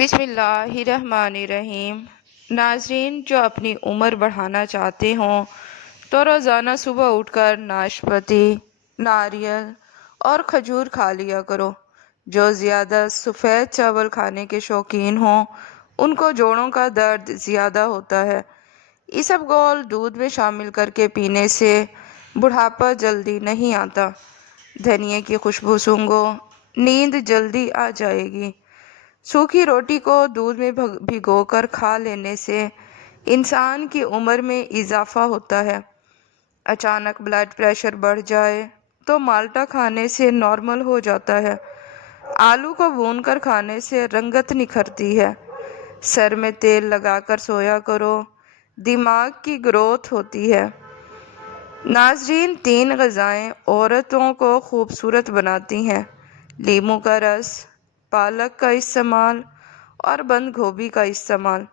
بسم اللہ الرحمن الرحیم۔ ناظرین، جو اپنی عمر بڑھانا چاہتے ہوں تو روزانہ صبح اٹھ کر ناشپاتی، ناریل اور کھجور کھا لیا کرو۔ جو زیادہ سفید چاول کھانے کے شوقین ہوں ان کو جوڑوں کا درد زیادہ ہوتا ہے۔ اسبگول دودھ میں شامل کر کے پینے سے بڑھاپا جلدی نہیں آتا۔ دھنیا کی خوشبو سونگھو، نیند جلدی آ جائے گی۔ سوکھی روٹی کو دودھ میں بھگو کر کھا لینے سے انسان کی عمر میں اضافہ ہوتا ہے۔ اچانک بلڈ پریشر بڑھ جائے تو مالٹا کھانے سے نارمل ہو جاتا ہے۔ آلو کو بھون کر کھانے سے رنگت نکھرتی ہے۔ سر میں تیل لگا کر سویا کرو، دماغ کی گروتھ ہوتی ہے۔ ناظرین، 3 غذائیں عورتوں کو خوبصورت بناتی ہیں: لیموں کا رس، پالک کا استعمال اور بند گوبھی کا استعمال۔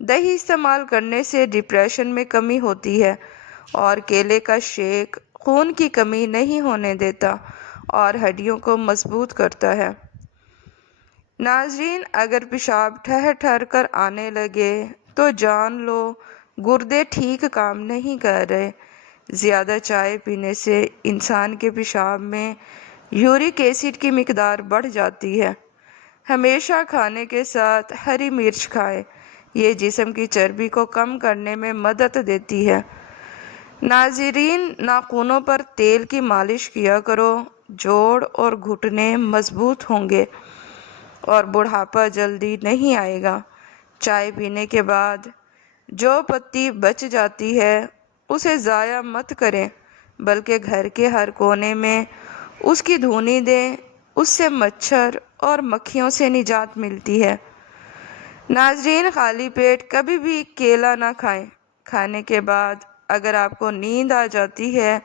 دہی استعمال کرنے سے ڈپریشن میں کمی ہوتی ہے اور کیلے کا شیک خون کی کمی نہیں ہونے دیتا اور ہڈیوں کو مضبوط کرتا ہے۔ ناظرین، اگر پیشاب ٹھہر ٹھہر کر آنے لگے تو جان لو گردے ٹھیک کام نہیں کر رہے۔ زیادہ چائے پینے سے انسان کے پیشاب میں یورک ایسڈ کی مقدار بڑھ جاتی ہے۔ ہمیشہ کھانے کے ساتھ ہری مرچ کھائیں، یہ جسم کی چربی کو کم کرنے میں مدد دیتی ہے۔ ناظرین، ناخنوں پر تیل کی مالش کیا کرو، جوڑ اور گھٹنے مضبوط ہوں گے اور بڑھاپا جلدی نہیں آئے گا۔ چائے پینے کے بعد جو پتی بچ جاتی ہے اسے ضائع مت کریں بلکہ گھر کے ہر کونے میں اس کی دھونی دیں، اس سے مچھر اور مکھیوں سے نجات ملتی ہے۔ ناظرین، خالی پیٹ کبھی بھی کیلا نہ کھائیں۔ کھانے کے بعد اگر آپ کو نیند آ جاتی ہے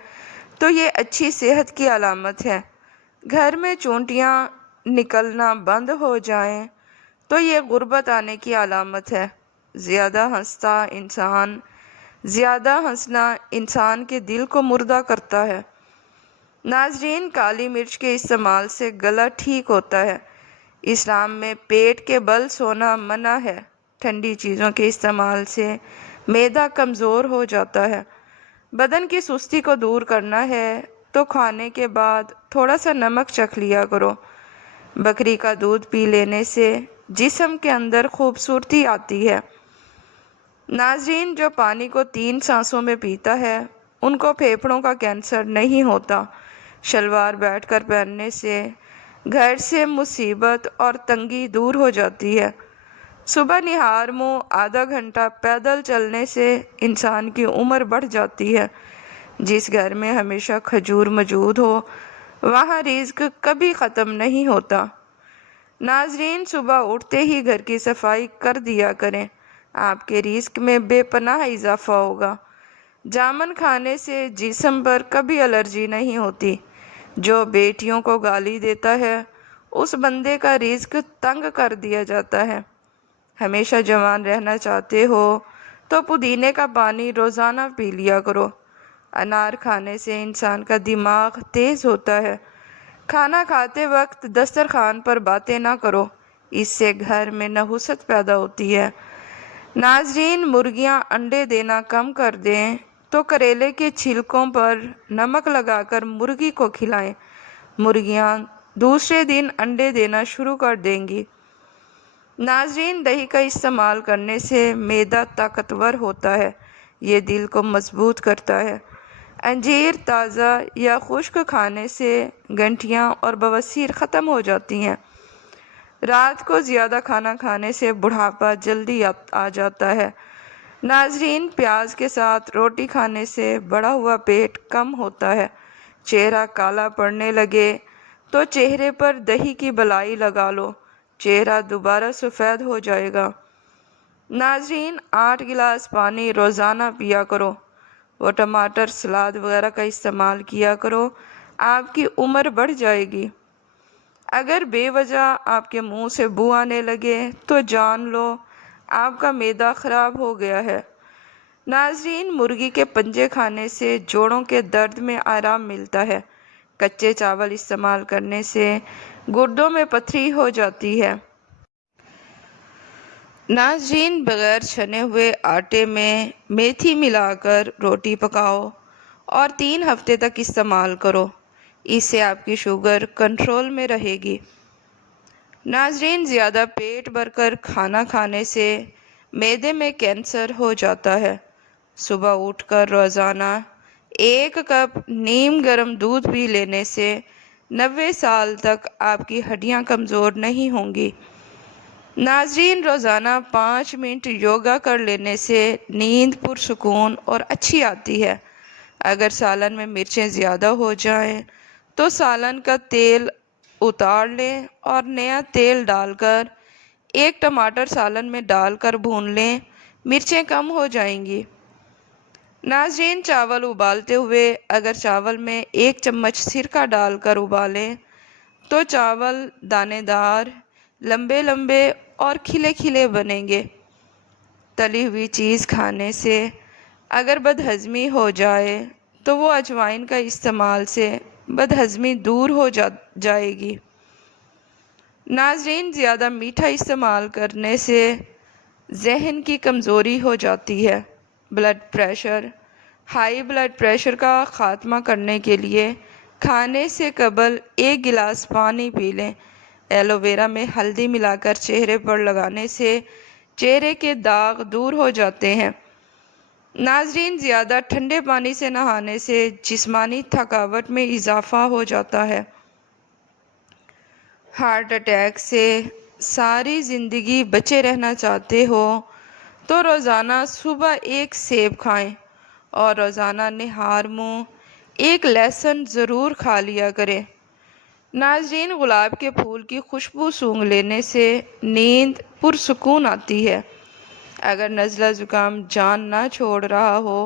تو یہ اچھی صحت کی علامت ہے۔ گھر میں چونٹیاں نکلنا بند ہو جائیں تو یہ غربت آنے کی علامت ہے۔ زیادہ ہنسنا انسان کے دل کو مردہ کرتا ہے۔ ناظرین، کالی مرچ کے استعمال سے گلا ٹھیک ہوتا ہے۔ اسلام میں پیٹ کے بل سونا منع ہے۔ ٹھنڈی چیزوں کے استعمال سے معدہ کمزور ہو جاتا ہے۔ بدن کی سستی کو دور کرنا ہے تو کھانے کے بعد تھوڑا سا نمک چکھ لیا کرو۔ بکری کا دودھ پی لینے سے جسم کے اندر خوبصورتی آتی ہے۔ ناظرین، جو پانی کو 3 سانسوں میں پیتا ہے ان کو پھیپھڑوں کا کینسر نہیں ہوتا۔ شلوار بیٹھ کر پہننے سے گھر سے مصیبت اور تنگی دور ہو جاتی ہے۔ صبح نہار منہ آدھا گھنٹہ پیدل چلنے سے انسان کی عمر بڑھ جاتی ہے۔ جس گھر میں ہمیشہ کھجور موجود ہو وہاں رزق کبھی ختم نہیں ہوتا۔ ناظرین، صبح اٹھتے ہی گھر کی صفائی کر دیا کریں، آپ کے رزق میں بے پناہ اضافہ ہوگا۔ جامن کھانے سے جسم پر کبھی الرجی نہیں ہوتی۔ جو بیٹیوں کو گالی دیتا ہے اس بندے کا رزق تنگ کر دیا جاتا ہے۔ ہمیشہ جوان رہنا چاہتے ہو تو پودینے کا پانی روزانہ پی لیا کرو۔ انار کھانے سے انسان کا دماغ تیز ہوتا ہے۔ کھانا کھاتے وقت دسترخوان پر باتیں نہ کرو، اس سے گھر میں نحوست پیدا ہوتی ہے۔ ناظرین، مرغیاں انڈے دینا کم کر دیں تو کریلے کے چھلکوں پر نمک لگا کر مرغی کو کھلائیں۔ مرغیاں دوسرے دن انڈے دینا شروع کر دیں گی۔ ناظرین، دہی کا استعمال کرنے سے معدہ طاقتور ہوتا ہے، یہ دل کو مضبوط کرتا ہے۔ انجیر تازہ یا خشک کھانے سے گنٹھیاں اور بواسیر ختم ہو جاتی ہیں۔ رات کو زیادہ کھانا کھانے سے بڑھاپا جلدی آ جاتا ہے۔ ناظرین، پیاز کے ساتھ روٹی کھانے سے بڑھا ہوا پیٹ کم ہوتا ہے۔ چہرہ کالا پڑنے لگے تو چہرے پر دہی کی بلائی لگا لو، چہرہ دوبارہ سفید ہو جائے گا۔ ناظرین، 8 گلاس پانی روزانہ پیا کرو اور ٹماٹر سلاد وغیرہ کا استعمال کیا کرو، آپ کی عمر بڑھ جائے گی۔ اگر بے وجہ آپ کے منہ سے بو آنے لگے تو جان لو آپ کا معدہ خراب ہو گیا ہے۔ ناظرین، مرغی کے پنجے کھانے سے جوڑوں کے درد میں آرام ملتا ہے۔ کچے چاول استعمال کرنے سے گردوں میں پتھری ہو جاتی ہے۔ ناظرین، بغیر چھنے ہوئے آٹے میں میتھی ملا کر روٹی پکاؤ اور 3 ہفتے تک استعمال کرو، اس سے آپ کی شوگر کنٹرول میں رہے گی۔ ناظرین، زیادہ پیٹ بھر کر کھانا کھانے سے معدے میں کینسر ہو جاتا ہے۔ صبح اٹھ کر روزانہ 1 کپ نیم گرم دودھ پی لینے سے 90 سال تک آپ کی ہڈیاں کمزور نہیں ہوں گی۔ ناظرین، روزانہ 5 منٹ یوگا کر لینے سے نیند پرسکون اور اچھی آتی ہے۔ اگر سالن میں مرچیں زیادہ ہو جائیں تو سالن کا تیل اتار لیں اور نیا تیل ڈال کر 1 ٹماٹر سالن میں ڈال کر بھون لیں، مرچیں کم ہو جائیں گی۔ ناظرین، چاول ابالتے ہوئے اگر چاول میں 1 چمچ سرکہ ڈال کر ابالیں تو چاول دانے دار، لمبے لمبے اور کھلے کھلے بنیں گے۔ تلی ہوئی چیز کھانے سے اگر بدہضمی ہو جائے تو وہ اجوائن کا استعمال سے بدہضمی دور ہو جائے گی۔ ناظرین، زیادہ میٹھا استعمال کرنے سے ذہن کی کمزوری ہو جاتی ہے۔ ہائی بلڈ پریشر کا خاتمہ کرنے کے لیے کھانے سے قبل 1 گلاس پانی پی لیں۔ ایلو ویرا میں ہلدی ملا کر چہرے پر لگانے سے چہرے کے داغ دور ہو جاتے ہیں۔ ناظرین، زیادہ ٹھنڈے پانی سے نہانے سے جسمانی تھکاوٹ میں اضافہ ہو جاتا ہے۔ ہارٹ اٹیک سے ساری زندگی بچے رہنا چاہتے ہو تو روزانہ صبح 1 سیب کھائیں اور روزانہ نہار منہ 1 لہسن ضرور کھا لیا کریں۔ ناظرین، گلاب کے پھول کی خوشبو سونگھ لینے سے نیند پرسکون آتی ہے۔ اگر نزلہ زکام جان نہ چھوڑ رہا ہو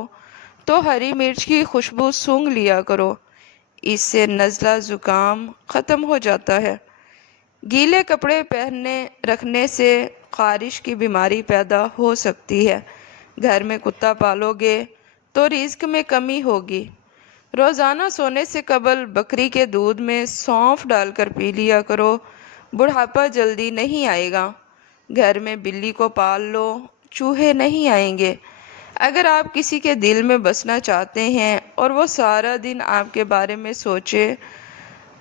تو ہری مرچ کی خوشبو سونگھ لیا کرو، اس سے نزلہ زکام ختم ہو جاتا ہے۔ گیلے کپڑے پہنے رکھنے سے خارش کی بیماری پیدا ہو سکتی ہے۔ گھر میں کتا پالو گے تو رزق میں کمی ہوگی۔ روزانہ سونے سے قبل بکری کے دودھ میں سونف ڈال کر پی لیا کرو، بڑھاپا جلدی نہیں آئے گا۔ گھر میں بلی کو پال لو، چوہے نہیں آئیں گے۔ اگر آپ کسی کے دل میں بسنا چاہتے ہیں اور وہ سارا دن آپ کے بارے میں سوچے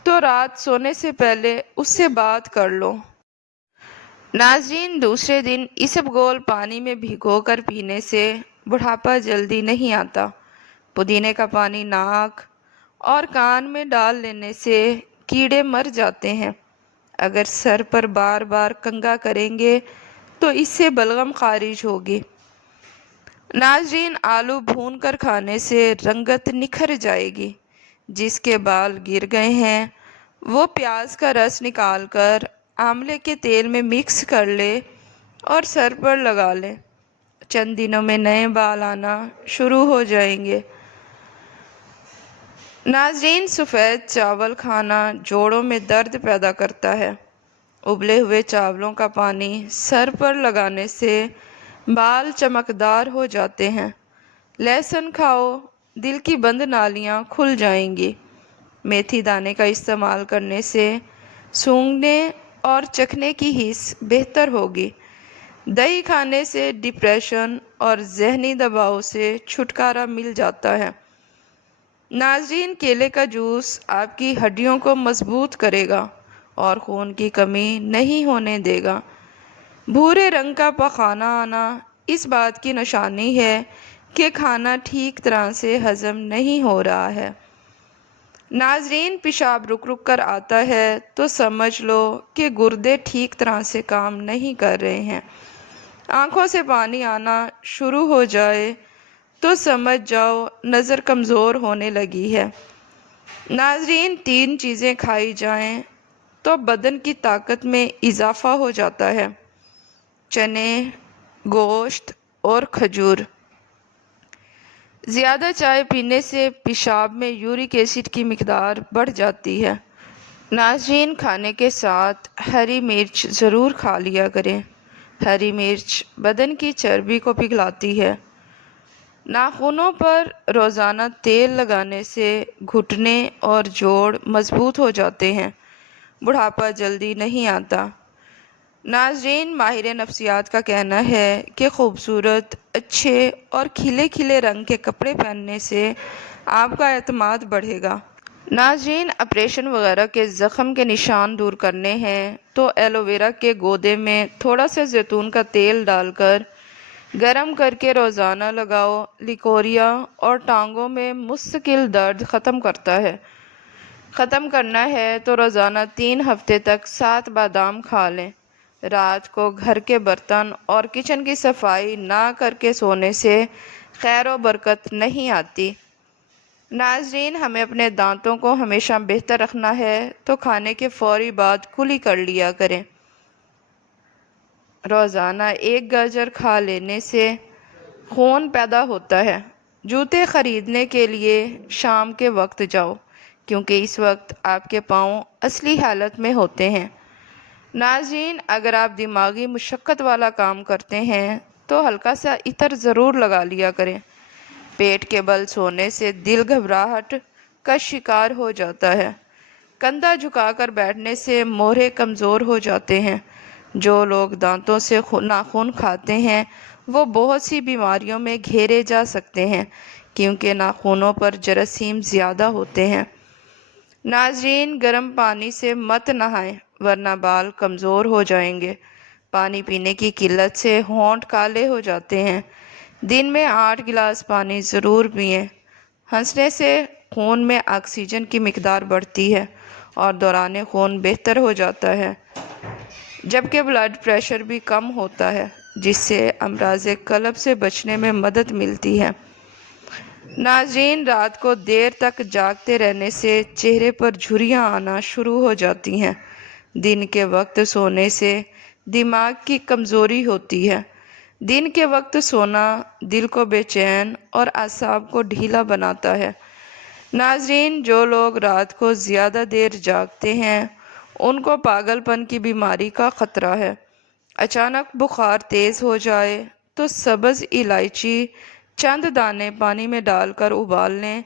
تو رات سونے سے پہلے اس سے بات کر لو۔ ناظرین، دوسرے دن اسبگول پانی میں بھگو کر پینے سے بڑھاپا جلدی نہیں آتا۔ پودینے کا پانی ناک اور کان میں ڈال لینے سے کیڑے مر جاتے ہیں۔ اگر سر پر بار بار کنگھا کریں گے تو اس سے بلغم خارج ہوگی۔ ناظرین، آلو بھون کر کھانے سے رنگت نکھر جائے گی۔ جس کے بال گر گئے ہیں وہ پیاز کا رس نکال کر آملے کے تیل میں مکس کر لے اور سر پر لگا لیں، چند دنوں میں نئے بال آنا شروع ہو جائیں گے۔ ناظرین، سفید چاول کھانا جوڑوں میں درد پیدا کرتا ہے۔ ابلے ہوئے چاولوں کا پانی سر پر لگانے سے بال چمکدار ہو جاتے ہیں۔ لہسن کھاؤ، دل کی بند نالیاں کھل جائیں گی۔ میتھی دانے کا استعمال کرنے سے سونگھنے اور چکھنے کی حس بہتر ہوگی۔ دہی کھانے سے ڈپریشن اور ذہنی دباؤ سے چھٹکارا مل جاتا ہے۔ ناظرین، کیلے کا جوس آپ کی ہڈیوں کو مضبوط کرے گا اور خون کی کمی نہیں ہونے دے گا۔ بھورے رنگ کا پخانہ آنا اس بات کی نشانی ہے کہ کھانا ٹھیک طرح سے ہضم نہیں ہو رہا ہے۔ ناظرین، پیشاب رک رک کر آتا ہے تو سمجھ لو کہ گردے ٹھیک طرح سے کام نہیں کر رہے ہیں۔ آنکھوں سے پانی آنا شروع ہو جائے تو سمجھ جاؤ نظر کمزور ہونے لگی ہے۔ ناظرین، 3 چیزیں کھائی جائیں تو بدن کی طاقت میں اضافہ ہو جاتا ہے: چنے، گوشت اور کھجور۔ زیادہ چائے پینے سے پیشاب میں یورک ایسڈ کی مقدار بڑھ جاتی ہے۔ ناظرین، کھانے کے ساتھ ہری مرچ ضرور کھا لیا کریں۔ ہری مرچ بدن کی چربی کو پگھلاتی ہے۔ ناخنوں پر روزانہ تیل لگانے سے گھٹنے اور جوڑ مضبوط ہو جاتے ہیں۔ بڑھاپا جلدی نہیں آتا۔ ناظرین، ماہر نفسیات کا کہنا ہے کہ خوبصورت، اچھے اور کھلے کھلے رنگ کے کپڑے پہننے سے آپ کا اعتماد بڑھے گا۔ ناظرین، آپریشن وغیرہ کے زخم کے نشان دور کرنے ہیں تو ایلو ویرا کے گودے میں تھوڑا سا زیتون کا تیل ڈال کر گرم کر کے روزانہ لگاؤ۔ لیکوریا اور ٹانگوں میں مستقل درد ختم کرنا ہے تو روزانہ 3 ہفتے تک 7 بادام کھا لیں۔ رات کو گھر کے برتن اور کچن کی صفائی نہ کر کے سونے سے خیر و برکت نہیں آتی۔ ناظرین، ہمیں اپنے دانتوں کو ہمیشہ بہتر رکھنا ہے تو کھانے کے فوری بعد کلی کر لیا کریں۔ روزانہ 1 گاجر کھا لینے سے خون پیدا ہوتا ہے۔ جوتے خریدنے کے لیے شام کے وقت جاؤ، کیونکہ اس وقت آپ کے پاؤں اصلی حالت میں ہوتے ہیں۔ ناظرین، اگر آپ دماغی مشقت والا کام کرتے ہیں تو ہلکا سا عطر ضرور لگا لیا کریں۔ پیٹ کے بل سونے سے دل گھبراہٹ کا شکار ہو جاتا ہے۔ کندھا جھکا کر بیٹھنے سے موہرے کمزور ہو جاتے ہیں۔ جو لوگ دانتوں سے ناخن کھاتے ہیں وہ بہت سی بیماریوں میں گھیرے جا سکتے ہیں، کیونکہ ناخنوں پر جراثیم زیادہ ہوتے ہیں۔ ناظرین، گرم پانی سے مت نہائیں ورنہ بال کمزور ہو جائیں گے۔ پانی پینے کی قلت سے ہونٹ کالے ہو جاتے ہیں۔ دن میں 8 گلاس پانی ضرور پئیں۔ ہنسنے سے خون میں آکسیجن کی مقدار بڑھتی ہے اور دوران خون بہتر ہو جاتا ہے، جبکہ بلڈ پریشر بھی کم ہوتا ہے، جس سے امراض قلب سے بچنے میں مدد ملتی ہے۔ ناظرین، رات کو دیر تک جاگتے رہنے سے چہرے پر جھریاں آنا شروع ہو جاتی ہیں۔ دن کے وقت سونے سے دماغ کی کمزوری ہوتی ہے۔ دن کے وقت سونا دل کو بے چین اور اعصاب کو ڈھیلا بناتا ہے۔ ناظرین، جو لوگ رات کو زیادہ دیر جاگتے ہیں ان کو پاگل پن کی بیماری کا خطرہ ہے۔ اچانک بخار تیز ہو جائے تو سبز الائچی چند دانے پانی میں ڈال کر ابال لیں۔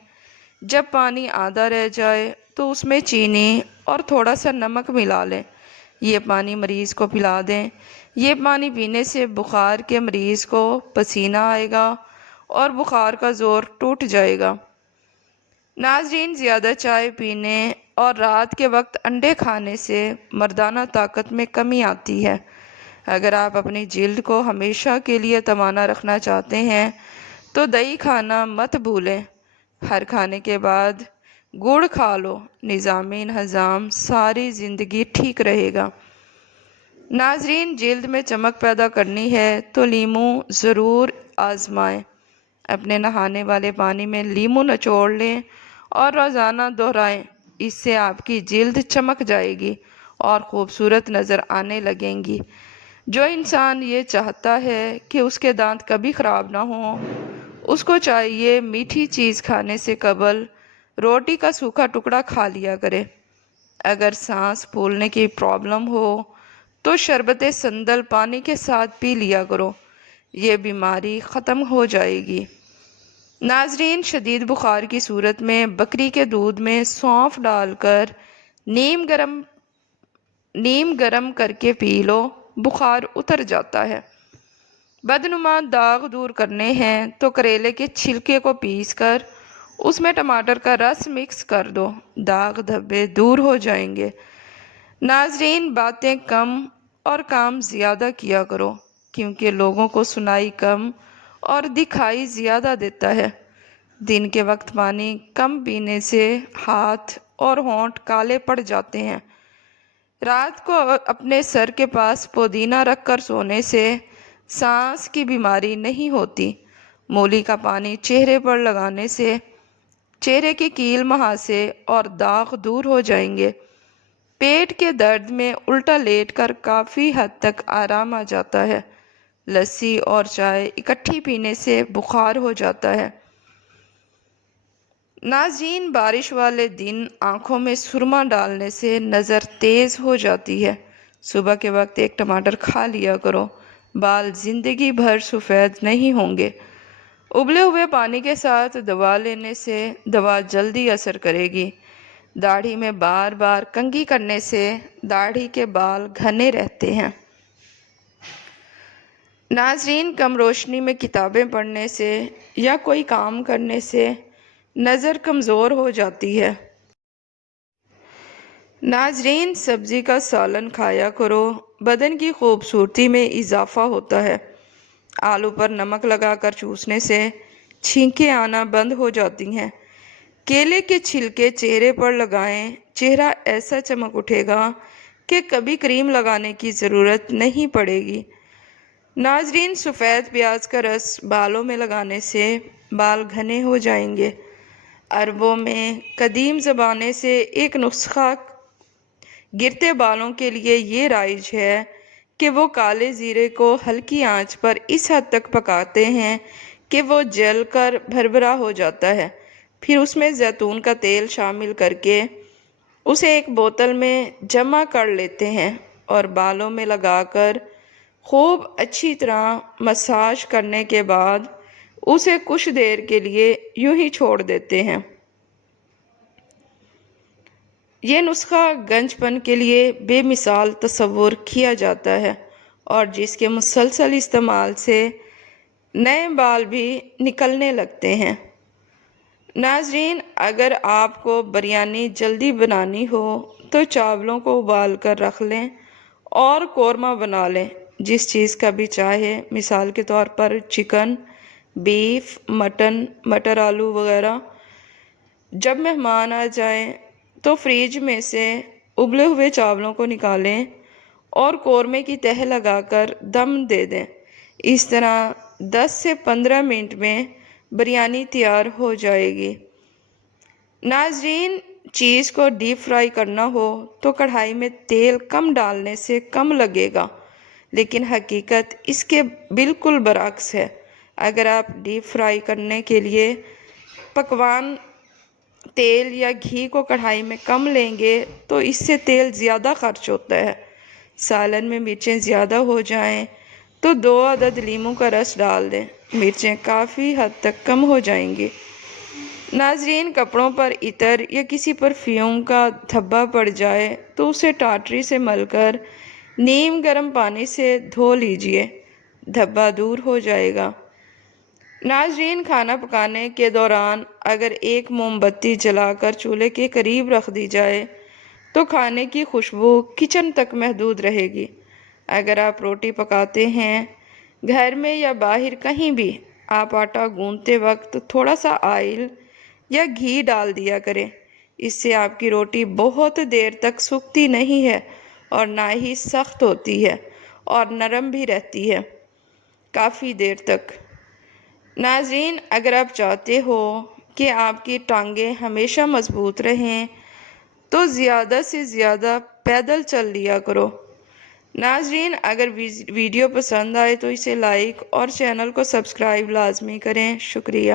جب پانی آدھا رہ جائے تو اس میں چینی اور تھوڑا سا نمک ملا لیں۔ یہ پانی مریض کو پلا دیں۔ یہ پانی پینے سے بخار کے مریض کو پسینہ آئے گا اور بخار کا زور ٹوٹ جائے گا۔ ناظرین، زیادہ چائے پینے اور رات کے وقت انڈے کھانے سے مردانہ طاقت میں کمی آتی ہے۔ اگر آپ اپنی جلد کو ہمیشہ کے لیے توانا رکھنا چاہتے ہیں تو دہی کھانا مت بھولیں۔ ہر کھانے کے بعد گڑ کھا لو، نظام ہضم ساری زندگی ٹھیک رہے گا۔ ناظرین، جلد میں چمک پیدا کرنی ہے تو لیموں ضرور آزمائیں۔ اپنے نہانے والے پانی میں لیموں نچوڑ لیں اور روزانہ دہرائیں۔ اس سے آپ کی جلد چمک جائے گی اور خوبصورت نظر آنے لگیں گی۔ جو انسان یہ چاہتا ہے کہ اس کے دانت کبھی خراب نہ ہوں، اس کو چاہیے میٹھی چیز کھانے سے قبل روٹی کا سوکھا ٹکڑا کھا لیا کرے۔ اگر سانس پھولنے کی پرابلم ہو تو شربت سندل پانی کے ساتھ پی لیا کرو، یہ بیماری ختم ہو جائے گی۔ ناظرین، شدید بخار کی صورت میں بکری کے دودھ میں سونف ڈال کر نیم گرم کر کے پی لو، بخار اتر جاتا ہے۔ بدنما داغ دور کرنے ہیں تو کریلے کے چھلکے کو پیس کر اس میں ٹماٹر کا رس مکس کر دو، داغ دھبے دور ہو جائیں گے۔ ناظرین، باتیں کم اور کام زیادہ کیا کرو، کیونکہ لوگوں کو سنائی کم اور دکھائی زیادہ دیتا ہے۔ دن کے وقت پانی کم پینے سے ہاتھ اور ہونٹ کالے پڑ جاتے ہیں۔ رات کو اپنے سر کے پاس پودینہ رکھ کر سونے سے سانس کی بیماری نہیں ہوتی۔ مولی کا پانی چہرے پر لگانے سے چہرے کی کیل مہاسے اور داغ دور ہو جائیں گے۔ پیٹ کے درد میں الٹا لیٹ کر کافی حد تک آرام آ جاتا ہے۔ لسی اور چائے اکٹھی پینے سے بخار ہو جاتا ہے۔ ناظرین، بارش والے دن آنکھوں میں سرما ڈالنے سے نظر تیز ہو جاتی ہے۔ صبح کے وقت 1 ٹماٹر کھا لیا کرو، بال زندگی بھر سفید نہیں ہوں گے۔ ابلے ہوئے پانی کے ساتھ دوا لینے سے دوا جلدی اثر کرے گی۔ داڑھی میں بار بار کنگھی کرنے سے داڑھی کے بال گھنے رہتے ہیں۔ ناظرین، کم روشنی میں کتابیں پڑھنے سے یا کوئی کام کرنے سے نظر کمزور ہو جاتی ہے۔ ناظرین، سبزی کا سالن کھایا کرو، بدن کی خوبصورتی میں اضافہ ہوتا ہے۔ آلو پر نمک لگا کر چوسنے سے چھینکیں آنا بند ہو جاتی ہیں۔ کیلے کے چھلکے چہرے پر لگائیں، چہرہ ایسا چمک اٹھے گا کہ کبھی کریم لگانے کی ضرورت نہیں پڑے گی۔ ناظرین، سفید پیاز کا رس بالوں میں لگانے سے بال گھنے ہو جائیں گے۔ عربوں میں قدیم زمانے سے ایک نسخہ گرتے بالوں کے لیے یہ رائج ہے کہ وہ کالے زیرے کو ہلکی آنچ پر اس حد تک پکاتے ہیں کہ وہ جل کر بھربھرا ہو جاتا ہے۔ پھر اس میں زیتون کا تیل شامل کر کے اسے ایک بوتل میں جمع کر لیتے ہیں اور بالوں میں لگا کر خوب اچھی طرح مساج کرنے کے بعد اسے کچھ دیر کے لیے یوں ہی چھوڑ دیتے ہیں۔ یہ نسخہ گنج پن کے لیے بے مثال تصور کیا جاتا ہے اور جس کے مسلسل استعمال سے نئے بال بھی نکلنے لگتے ہیں۔ ناظرین، اگر آپ کو بریانی جلدی بنانی ہو تو چاولوں کو ابال کر رکھ لیں اور قورمہ بنا لیں، جس چیز کا بھی چاہے، مثال کے طور پر چکن، بیف، مٹن، مٹر آلو وغیرہ۔ جب مہمان آ جائیں تو فریج میں سے ابلے ہوئے چاولوں کو نکالیں اور قورمے کی تہہ لگا کر دم دے دیں۔ اس طرح 10 سے 15 منٹ میں بریانی تیار ہو جائے گی۔ ناظرین، چیز کو ڈیپ فرائی کرنا ہو تو کڑھائی میں تیل کم ڈالنے سے کم لگے گا، لیکن حقیقت اس کے بالکل برعکس ہے۔ اگر آپ ڈیپ فرائی کرنے کے لیے پکوان تیل یا گھی کو کڑھائی میں کم لیں گے تو اس سے تیل زیادہ خرچ ہوتا ہے۔ سالن میں مرچیں زیادہ ہو جائیں تو 2 عدد لیموں کا رس ڈال دیں، مرچیں کافی حد تک کم ہو جائیں گی۔ ناظرین، کپڑوں پر عطر یا کسی پرفیوم کا دھبا پڑ جائے تو اسے ٹاٹری سے مل کر نیم گرم پانی سے دھو لیجئے، دھبا دور ہو جائے گا۔ ناظرین، کھانا پکانے کے دوران اگر ایک موم بتی جلا کر چولہے کے قریب رکھ دی جائے تو کھانے کی خوشبو کچن تک محدود رہے گی۔ اگر آپ روٹی پکاتے ہیں، گھر میں یا باہر کہیں بھی، آپ آٹا گوندتے وقت تھوڑا سا آئل یا گھی ڈال دیا کریں۔ اس سے آپ کی روٹی بہت دیر تک سوکھتی نہیں ہے اور نہ ہی سخت ہوتی ہے اور نرم بھی رہتی ہے کافی دیر تک۔ ناظرین، اگر آپ چاہتے ہو کہ آپ کی ٹانگیں ہمیشہ مضبوط رہیں تو زیادہ سے زیادہ پیدل چل لیا کرو۔ ناظرین، اگر ویڈیو پسند آئے تو اسے لائک اور چینل کو سبسکرائب لازمی کریں۔ شکریہ۔